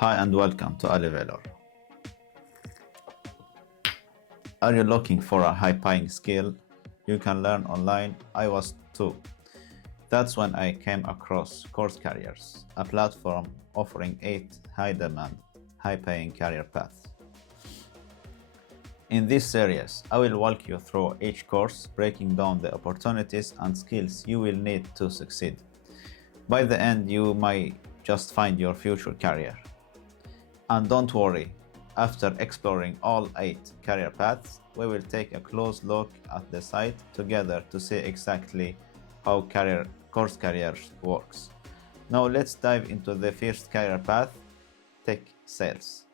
Hi and welcome to Elevator. Are you looking for a high-paying skill you can learn online? I was too. That's when I came across CourseCareers, a platform offering 8 high-demand, high-paying career paths. In this series, I will walk you through each course, breaking down the opportunities and skills you will need to succeed. By the end, you might just find your future career. And don't worry, after exploring all 8 career paths, we will take a close look at the site together to see exactly how CourseCareers works. Now let's dive into the first career path, tech sales.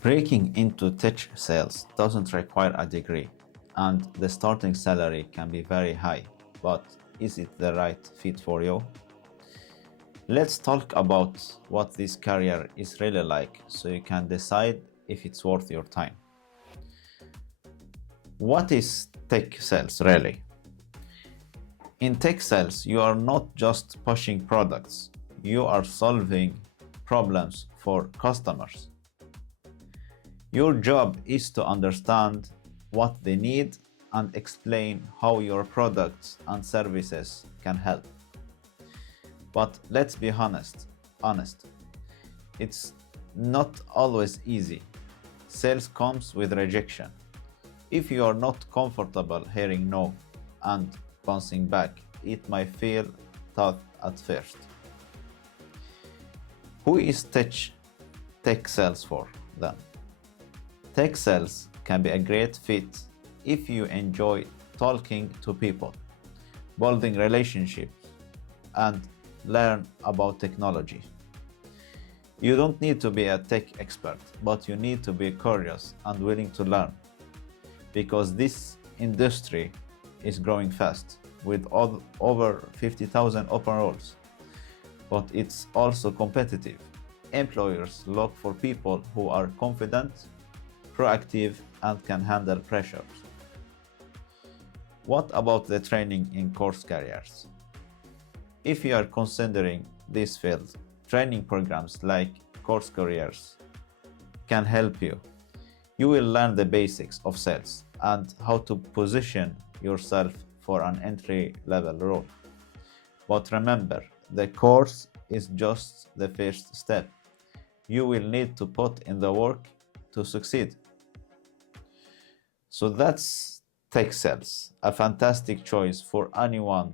Breaking into tech sales doesn't require a degree, and the starting salary can be very high, but is it the right fit for you? Let's talk about what this career is really like so you can decide if it's worth your time. What is tech sales really? In tech sales, you are not just pushing products, you are solving problems for customers. Your job is to understand what they need and explain how your products and services can help. But let's be honest, it's not always easy. Sales comes with rejection. If you are not comfortable hearing no and bouncing back, it might feel tough at first. Who is tech sales for then? Tech sales can be a great fit if you enjoy talking to people, building relationships, and learn about technology. You don't need to be a tech expert, but you need to be curious and willing to learn, because this industry is growing fast with over 50,000 open roles, but it's also competitive. Employers look for people who are confident, proactive, and can handle pressures. What about the training in CourseCareers? If you are considering this field, training programs like CourseCareers can help you. You will learn the basics of sales and how to position yourself for an entry-level role. But remember, the course is just the first step. You will need to put in the work to succeed. So that's tech sales, a fantastic choice for anyone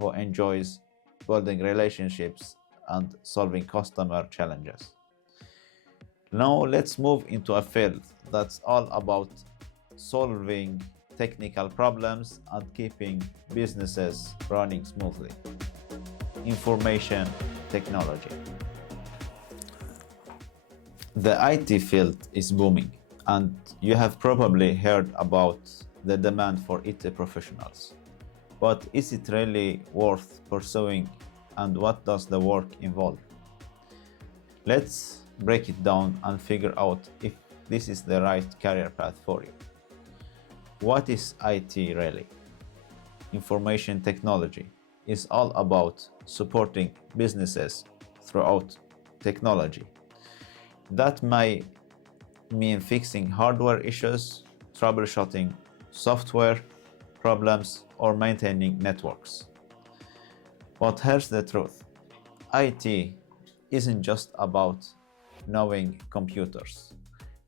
who enjoys building relationships and solving customer challenges. Now let's move into a field that's all about solving technical problems and keeping businesses running smoothly. Information technology. The IT field is booming, and you have probably heard about the demand for IT professionals. But is it really worth pursuing, and what does the work involve? Let's break it down and figure out if this is the right career path for you. What is IT really? Information technology is all about supporting businesses throughout technology. That might mean fixing hardware issues, troubleshooting software problems, or maintaining networks. But here's the truth. IT isn't just about knowing computers.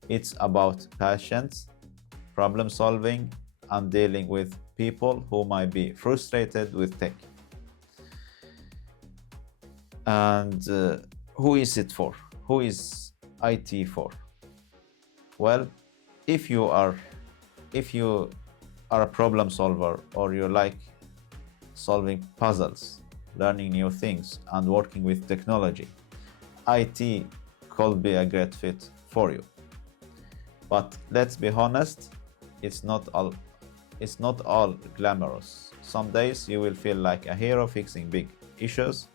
It's about patience, problem solving, and dealing with people who might be frustrated with tech. And who is it for? Who is IT for? Well, if you are a problem solver, or you like solving puzzles, learning new things, and working with technology, IT could be a great fit for you. But let's be honest, it's not all glamorous. Some days you will feel like a hero fixing big issues,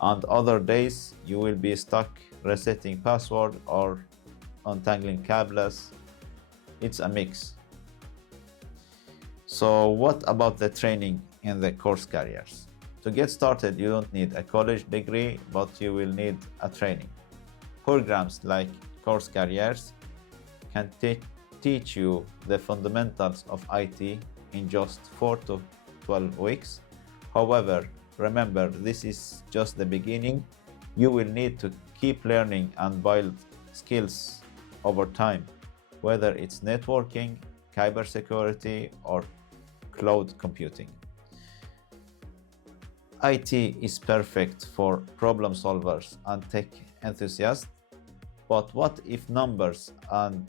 and other days you will be stuck resetting password or untangling cables. It's a mix. So what about the training in the CourseCareers? To get started, you don't need a college degree, but you will need a training. Programs like CourseCareers can teach you the fundamentals of IT in just 4 to 12 weeks. However, remember, this is just the beginning. You will need to keep learning and build skills over time, whether it's networking, cybersecurity, or cloud computing. IT is perfect for problem solvers and tech enthusiasts, but what if numbers and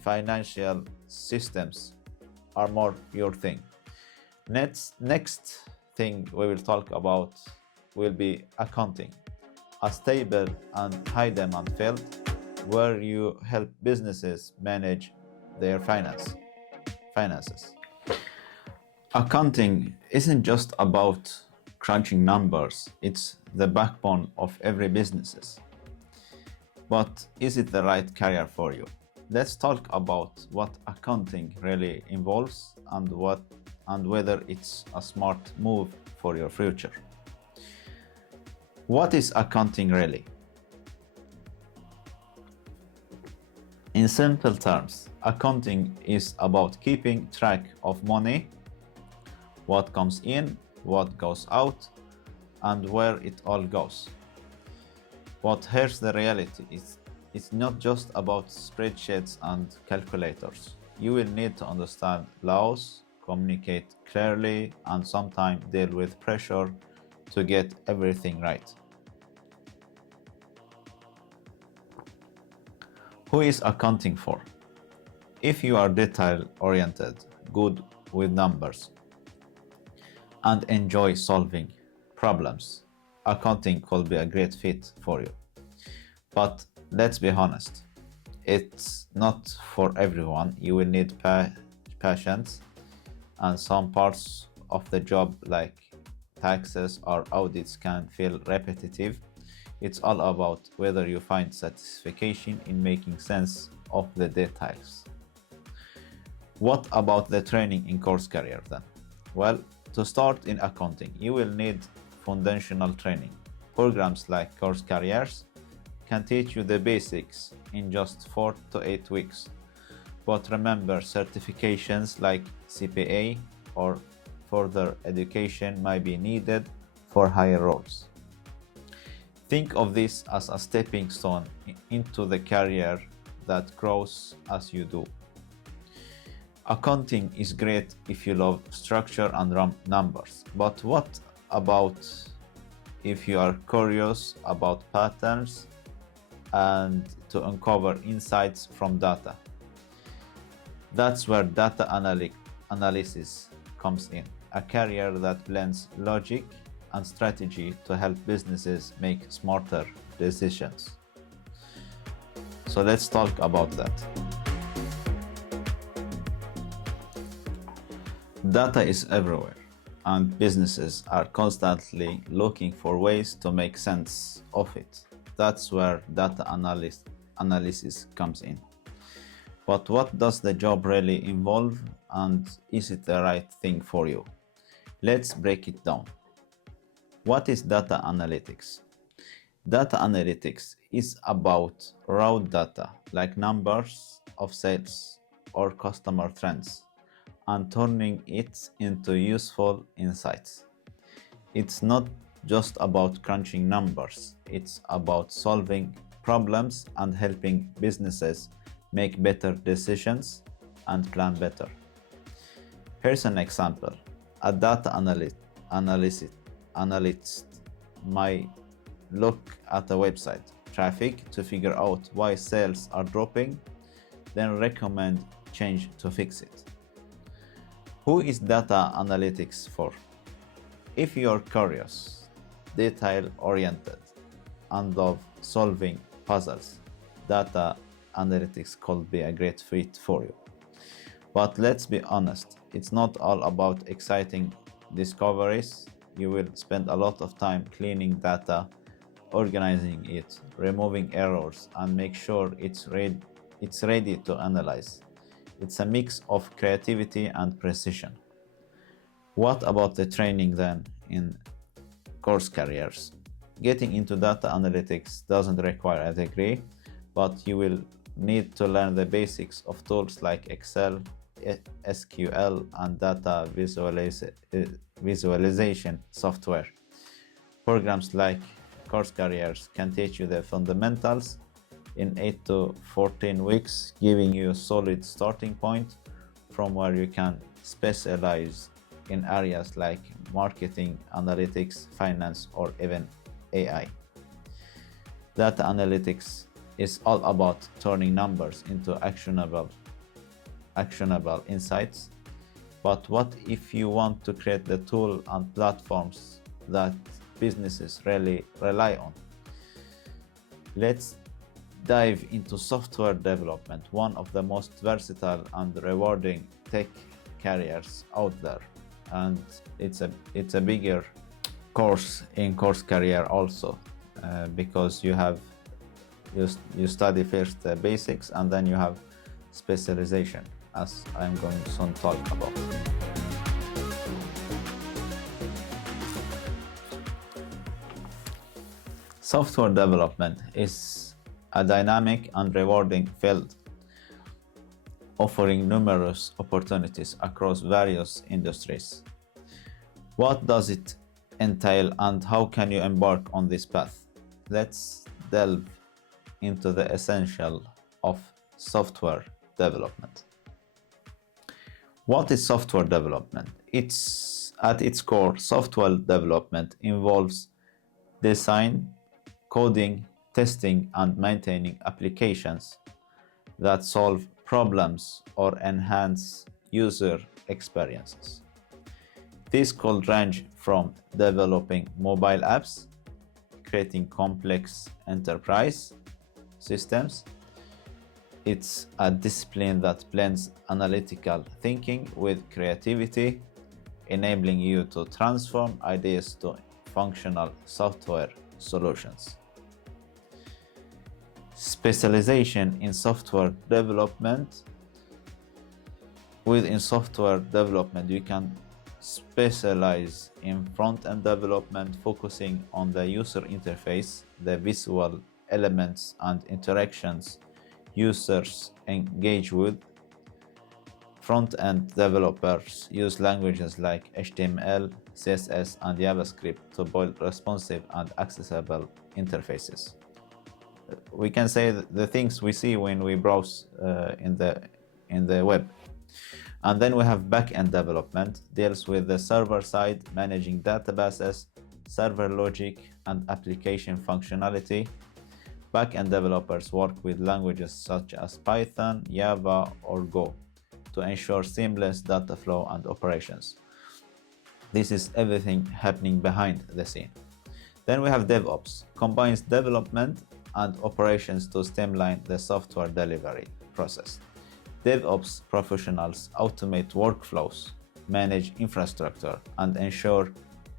financial systems are more your thing? Next thing we will talk about will be accounting, a stable and high demand field where you help businesses manage their finances. Accounting isn't just about crunching numbers, it's the backbone of every business. But is it the right career for you? Let's talk about what accounting really involves and whether it's a smart move for your future. What is accounting really? In simple terms, accounting is about keeping track of money, what comes in, what goes out, and where it all goes. But here's the reality. It's not just about spreadsheets and calculators. You will need to understand laws, communicate clearly, and sometimes deal with pressure to get everything right. Who is accounting for? If you are detail-oriented, good with numbers, and enjoy solving problems, accounting could be a great fit for you. But let's be honest, it's not for everyone. You will need patience, and some parts of the job, like taxes or audits, can feel repetitive. It's all about whether you find satisfaction in making sense of the details. What about the training in CourseCareer then? Well, to start in accounting, you will need foundational training. Programs like CourseCareers can teach you the basics in just 4 to 8 weeks. But remember, certifications like CPA or further education might be needed for higher roles. Think of this as a stepping stone into the career that grows as you do. Accounting is great if you love structure and numbers, but what about if you are curious about patterns and to uncover insights from data? That's where data analysis comes in, a career that blends logic and strategy to help businesses make smarter decisions. So let's talk about that. Data is everywhere, and businesses are constantly looking for ways to make sense of it. That's where data analysis comes in. But what does the job really involve, and is it the right thing for you? Let's break it down. What is data analytics? Data analytics is about raw data like numbers of sales or customer trends and turning it into useful insights. It's not just about crunching numbers, it's about solving problems and helping businesses make better decisions and plan better. Here's an example. A data analyst might look at a website traffic to figure out why sales are dropping, then recommend change to fix it. Who is data analytics for? If you're curious, detail-oriented, and love solving puzzles, data analytics could be a great fit for you. But let's be honest, it's not all about exciting discoveries. You will spend a lot of time cleaning data, organizing it, removing errors, and make sure it's ready to analyze. It's a mix of creativity and precision. What about the training then in CourseCareers. Getting into data analytics doesn't require a degree, but you will need to learn the basics of tools like Excel, SQL, and data visualization software. Programs like CourseCareers can teach you the fundamentals in 8 to 14 weeks, giving you a solid starting point from where you can specialize in areas like marketing, analytics, finance, or even AI. Data analytics is all about turning numbers into actionable insights. But what if you want to create the tool and platforms that businesses really rely on? Let's dive into software development, one of the most versatile and rewarding tech careers out there. And it's a bigger course in CourseCareer also, because you study first the basics and then you have specialization, as I'm going to soon talk about. Software development is a dynamic and rewarding field, offering numerous opportunities across various industries. What does it entail and how can you embark on this path? Let's delve into the essential of software development. What is software development? At its core, software development involves design, coding, testing, and maintaining applications that solve problems or enhance user experiences. This could range from developing mobile apps, creating complex enterprise systems. It's a discipline that blends analytical thinking with creativity, enabling you to transform ideas to functional software solutions. Specialization in software development. Within software development, you can specialize in front-end development, focusing on the user interface, the visual elements and interactions users engage with. Front-end developers use languages like HTML, CSS, and JavaScript to build responsive and accessible interfaces. We can say the things we see when we browse in the web. And then we have back-end development, deals with the server side, managing databases, server logic, and application functionality. Back-end developers work with languages such as Python, Java, or Go to ensure seamless data flow and operations. This is everything happening behind the scene. Then we have DevOps, combines development and operations to streamline the software delivery process. DevOps professionals automate workflows, manage infrastructure, and ensure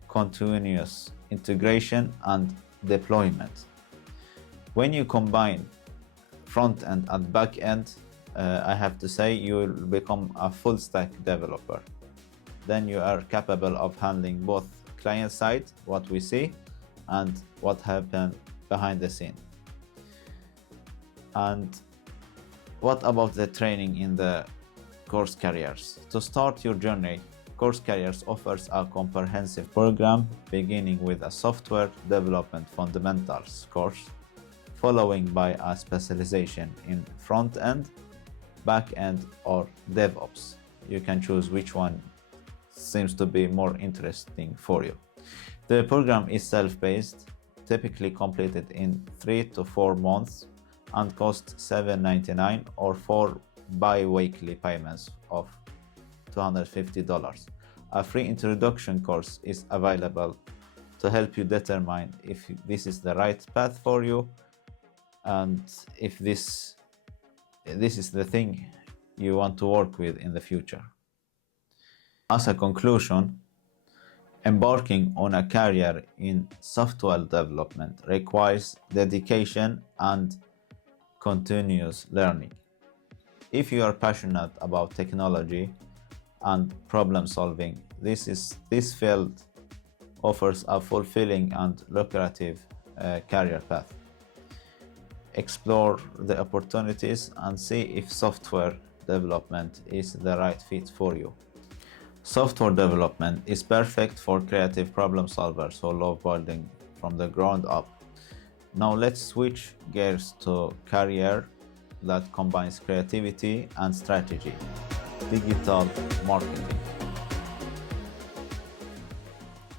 continuous integration and deployment. When you combine front-end and back-end, I have to say you will become a full-stack developer. Then you are capable of handling both client-side, what we see, and what happens behind the scene. And what about the training in the CourseCareers? To start your journey, CourseCareers offers a comprehensive program beginning with a software development fundamentals course, following by a specialization in front-end, back-end, or DevOps. You can choose which one seems to be more interesting for you. The program is self-paced, typically completed in 3 to 4 months, and costs $7.99 or 4 bi-weekly payments of $250. A free introduction course is available to help you determine if this is the right path for you and if this is the thing you want to work with in the future. As a conclusion, embarking on a career in software development requires dedication and continuous learning. If you are passionate about technology and problem solving, this field offers a fulfilling and lucrative career path. Explore the opportunities and see if software development is the right fit for you. Software development is perfect for creative problem solvers who love building from the ground up. Now let's switch gears to career that combines creativity and strategy, digital marketing,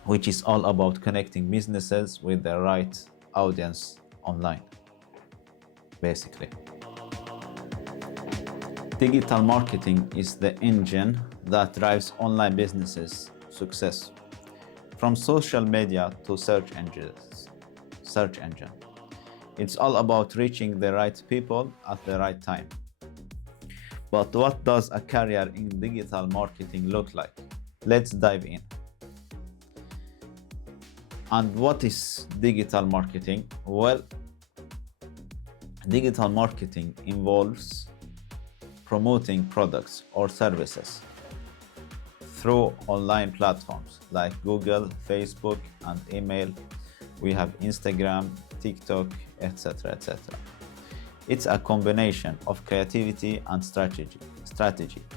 which is all about connecting businesses with the right audience online, basically. Digital marketing is the engine that drives online businesses' success. From social media to search engine. It's all about reaching the right people at the right time. But what does a career in digital marketing look like? Let's dive in. And what is digital marketing? Well, digital marketing involves promoting products or services through online platforms like Google, Facebook, and email. We have Instagram, TikTok, etc., etc. It's a combination of creativity and strategy,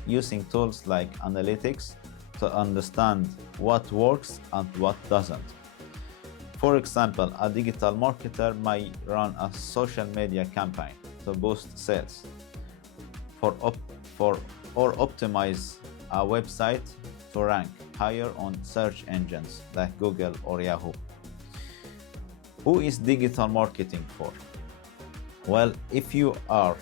using tools like analytics to understand what works and what doesn't. For example, a digital marketer might run a social media campaign to boost sales or optimize a website to rank higher on search engines like Google or Yahoo. Who is digital marketing for? Well, if you are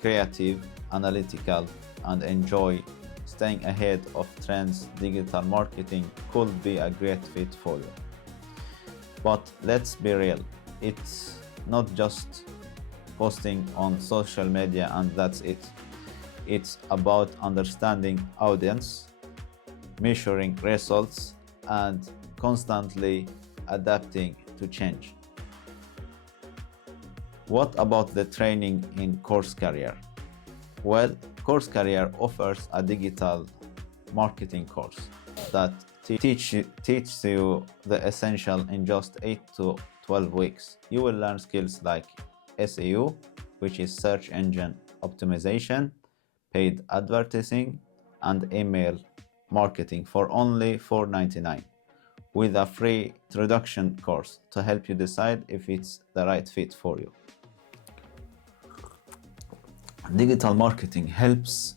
creative, analytical, and enjoy staying ahead of trends, digital marketing could be a great fit for you. But let's be real, it's not just posting on social media and that's it. It's about understanding audience, measuring results, and constantly adapting to change. What about the training in CourseCareer? Well, CourseCareer offers a digital marketing course that teaches you the essential in just 8 to 12 weeks. You will learn skills like SEO, which is search engine optimization, paid advertising, and email marketing for only $4.99, with a free introduction course to help you decide if it's the right fit for you. Digital marketing helps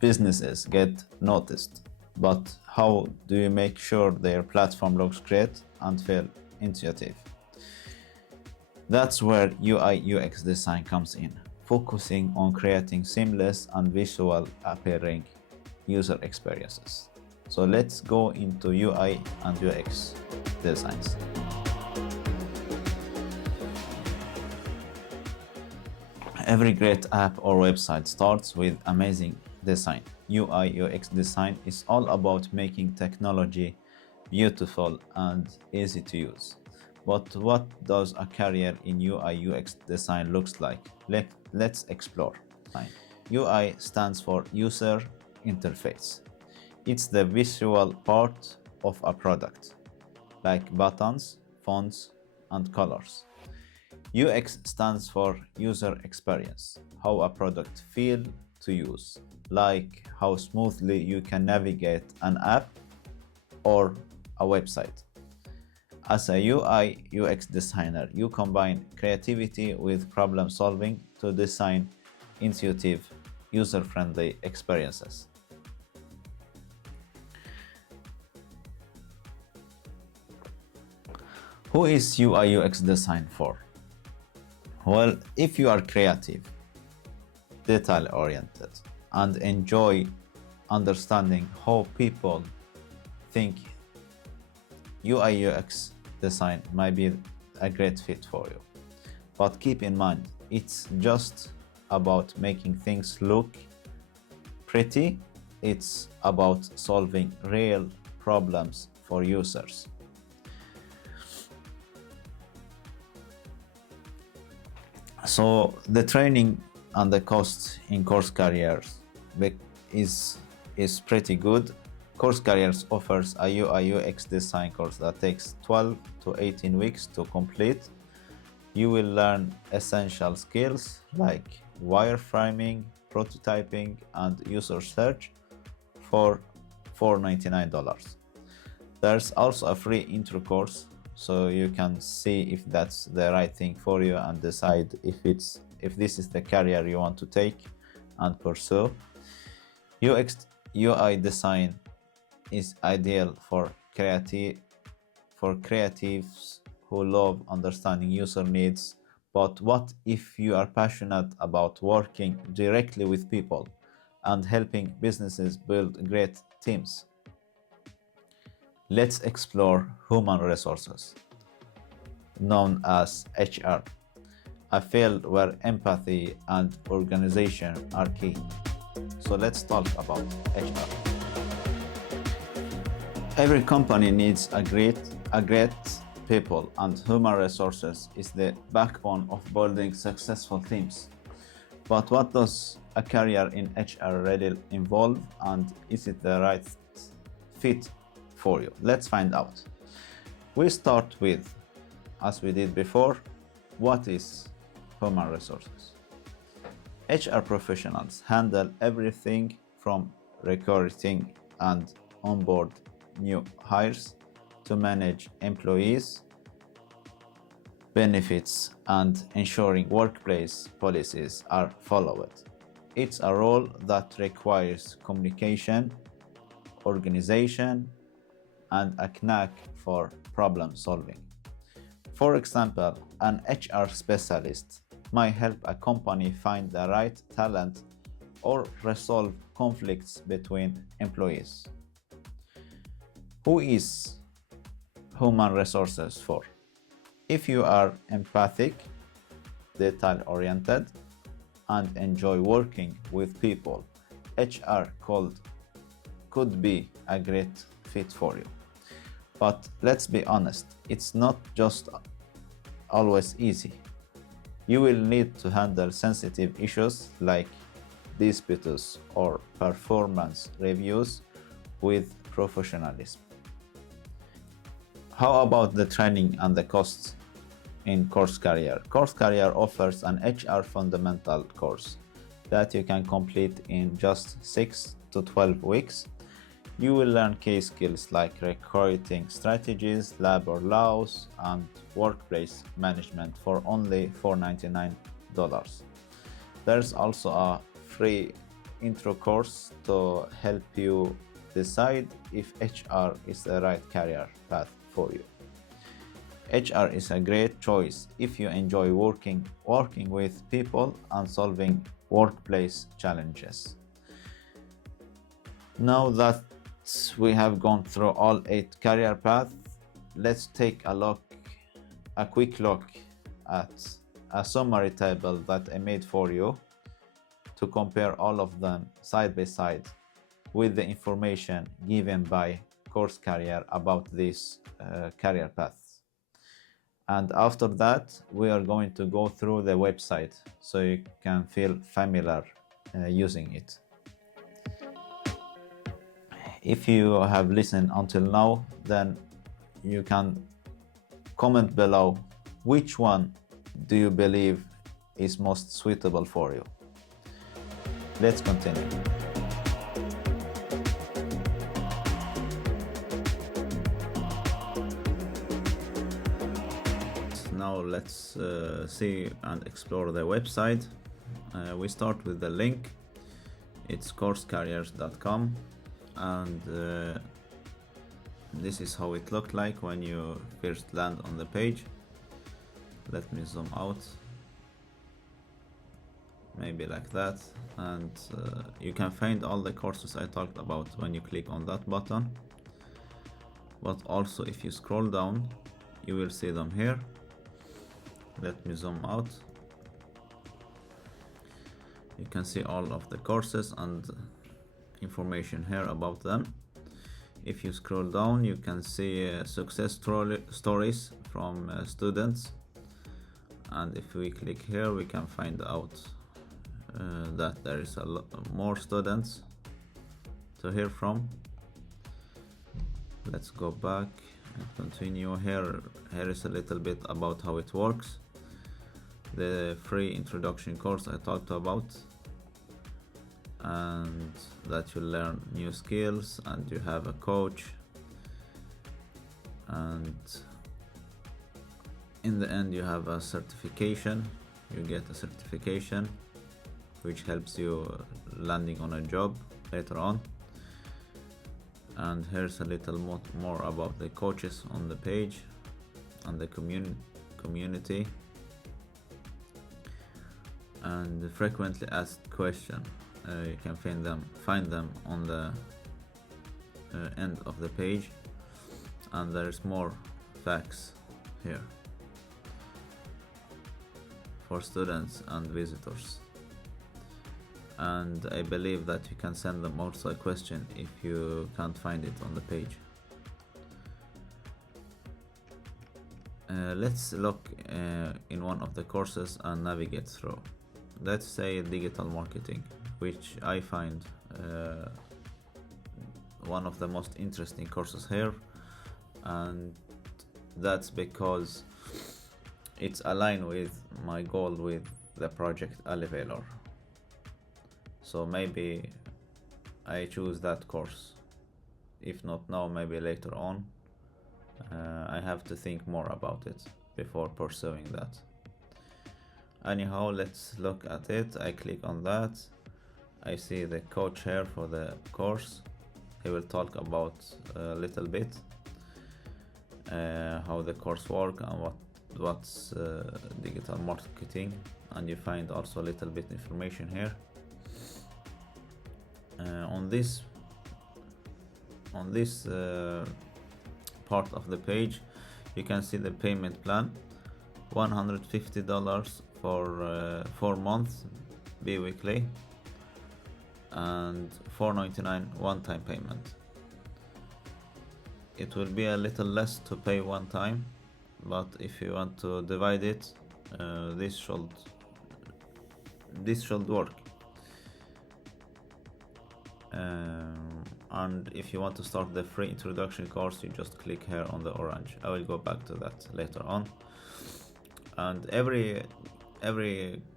businesses get noticed, but how do you make sure their platform looks great and feel intuitive? That's where UI UX design comes in, focusing on creating seamless and visual appearing user experiences. So let's go into UI and UX designs. Every great app or website starts with amazing design. UI UX design is all about making technology beautiful and easy to use. But what does a career in UI UX design looks like? Let's explore. UI stands for user interface. It's the visual part of a product, like buttons, fonts, and colors. UX stands for user experience, how a product feels to use, like how smoothly you can navigate an app or a website. As a UI UX designer, you combine creativity with problem solving to design intuitive, user-friendly experiences. Who is UI UX design for? Well, if you are creative, detail-oriented, and enjoy understanding how people think, UI UX design might be a great fit for you. But keep in mind, it's just about making things look pretty. It's about solving real problems for users. So the training and the cost in CourseCareers is pretty good. CourseCareers offers a UI/UX design course that takes 12 to 18 weeks to complete. You will learn essential skills like wireframing, prototyping, and user search for $499. There's also a free intro course, so you can see if that's the right thing for you and decide if this is the career you want to take and pursue. UI design is ideal for creatives who love understanding user needs. But what if you are passionate about working directly with people and helping businesses build great teams? Let's explore human resources, known as HR, a field where empathy and organization are key. So let's talk about HR. Every company needs a great people, and human resources is the backbone of building successful teams. But what does a career in HR really involve, and is it the right fit for you? Let's find out. We start with, as we did before, what is human resources? HR professionals handle everything from recruiting and onboard new hires to manage employees, benefits, and ensuring workplace policies are followed. It's a role that requires communication, organization, and a knack for problem solving. For example, an HR specialist might help a company find the right talent or resolve conflicts between employees. Who is human resources for? If you are empathic, detail-oriented, and enjoy working with people, HR could be a great fit for you. But let's be honest, it's not just always easy. You will need to handle sensitive issues like disputes or performance reviews with professionalism. How about the training and the costs in CourseCareer? CourseCareer offers an HR fundamental course that you can complete in just 6 to 12 weeks. You will learn key skills like recruiting strategies, labor laws, and workplace management for only $499. There's also a free intro course to help you decide if HR is the right career path for you. HR is a great choice if you enjoy working with people and solving workplace challenges. Now that we have gone through all 8 career paths, let's take a quick look at a summary table that I made for you to compare all of them side by side with the information given by CourseCareer about these career paths. And after that, we are going to go through the website so you can feel familiar using it. If you have listened until now, then you can comment below which one do you believe is most suitable for you. Let's continue. Now let's see and explore the website. We start with the link. It's CourseCareers.com, and this is how it looked like when you first land on the page. Let me zoom out, maybe like that, and you can find all the courses I talked about when you click on that button. But also if you scroll down, you will see them here. Let me zoom out. You can see all of the courses and information here about them. If you scroll down, you can see success stories from students, and if we click here, we can find out that there is a lot more students to hear from. let's go back and continue. Here is a little bit about how it works. The free introduction course I talked about, and that you learn new skills and you have a coach, and in the end you have a certification. You get a certification which helps you landing on a job later on. And here's a little more about the coaches on the page and the community and the frequently asked question. You can find them on the end of the page, and there's more facts here for students and visitors. And I believe that you can send them also a question if you can't find it on the page. Let's look in one of the courses and navigate through. Let's say digital marketing, which I find one of the most interesting courses here, and that's because it's aligned with my goal with the project Elevator. So maybe I choose that course. If not now, maybe later on. I have to think more about it before pursuing that. Anyhow, let's look at it. I click on that. I see the coach here for the course. He will talk about a little bit how the course works and what's digital marketing, and you find also a little bit information here. On this part of the page, you can see the payment plan: $150 for 4 months bi-weekly, and $4.99 one-time payment. It will be a little less to pay one time, but if you want to divide it, this should work. And if you want to start the free introduction course, you just click here on the orange. I will go back to that later on. And every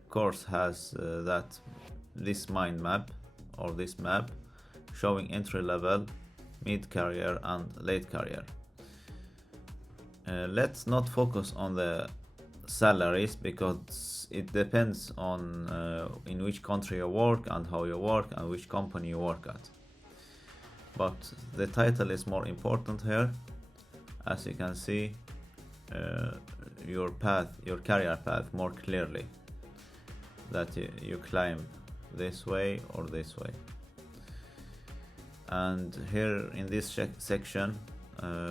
course has this mind map, or this map showing entry level, mid-career and late career. Let's not focus on the salaries because it depends on in which country you work and how you work and which company you work at. But the title is more important here. As you can see, your career path more clearly, that you climb this way or this way. And here in this section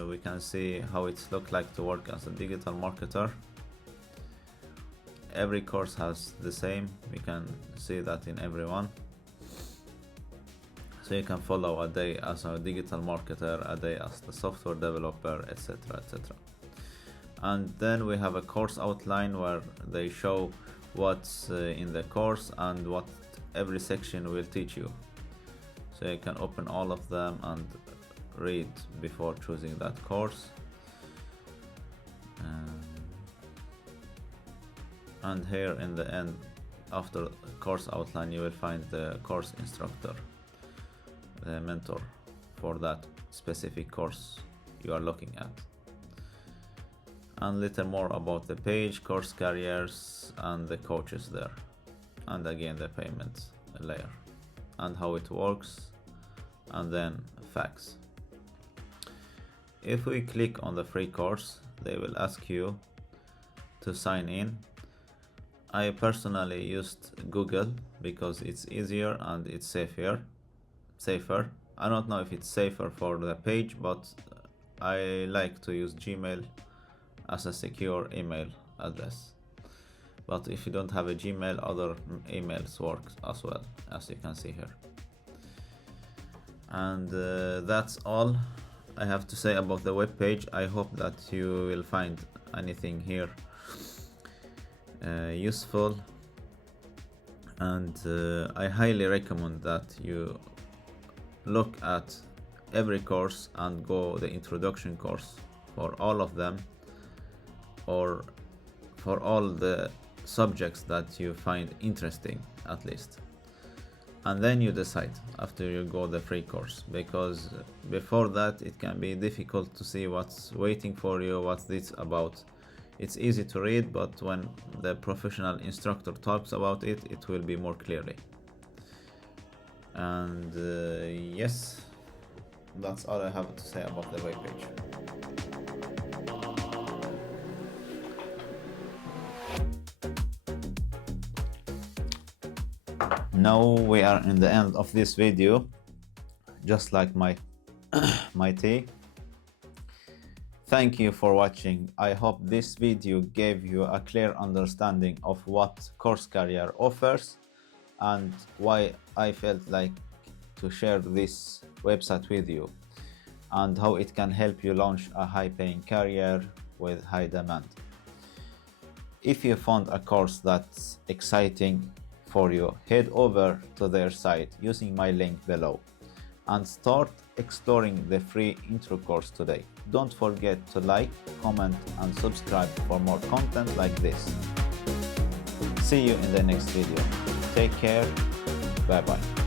we can see how it looks like to work as a digital marketer. Every course has the same. We can see that in every one. So you can follow a day as a digital marketer, a day as the software developer, etc, etc. And then we have a course outline where they show what's in the course and what every section will teach you. So you can open all of them and read before choosing that course. And here in the end, after course outline, you will find the course instructor, the mentor for that specific course you are looking at. And little more about the page, CourseCareers, and the coaches there. And again the payment layer and how it works, and then facts. If we click on the free course, they will ask you to sign in. I personally used Google because it's easier and it's safer. I don't know if it's safer for the page, but I like to use Gmail as a secure email address. But if you don't have a Gmail, other emails work as well, as you can see here. And that's all I have to say about the web page. I hope that you will find anything here useful, and I highly recommend that you look at every course and go the introduction course for all of them, or for all the subjects that you find interesting at least, and then you decide after you go the free course, because before that it can be difficult to see what's waiting for you, what it's about. It's easy to read, but when the professional instructor talks about it, it will be more clearly. And yes, that's all I have to say about the webpage. Now we are in the end of this video, just like my tea. Thank you for watching. I hope this video gave you a clear understanding of what CourseCareers offers and why I felt like to share this website with you, and how it can help you launch a high-paying career with high demand. If you found a course that's exciting for you, head over to their site using my link below and start exploring the free intro course today. Don't forget to like, comment, and subscribe for more content like this. See you in the next video. Take care. Bye bye.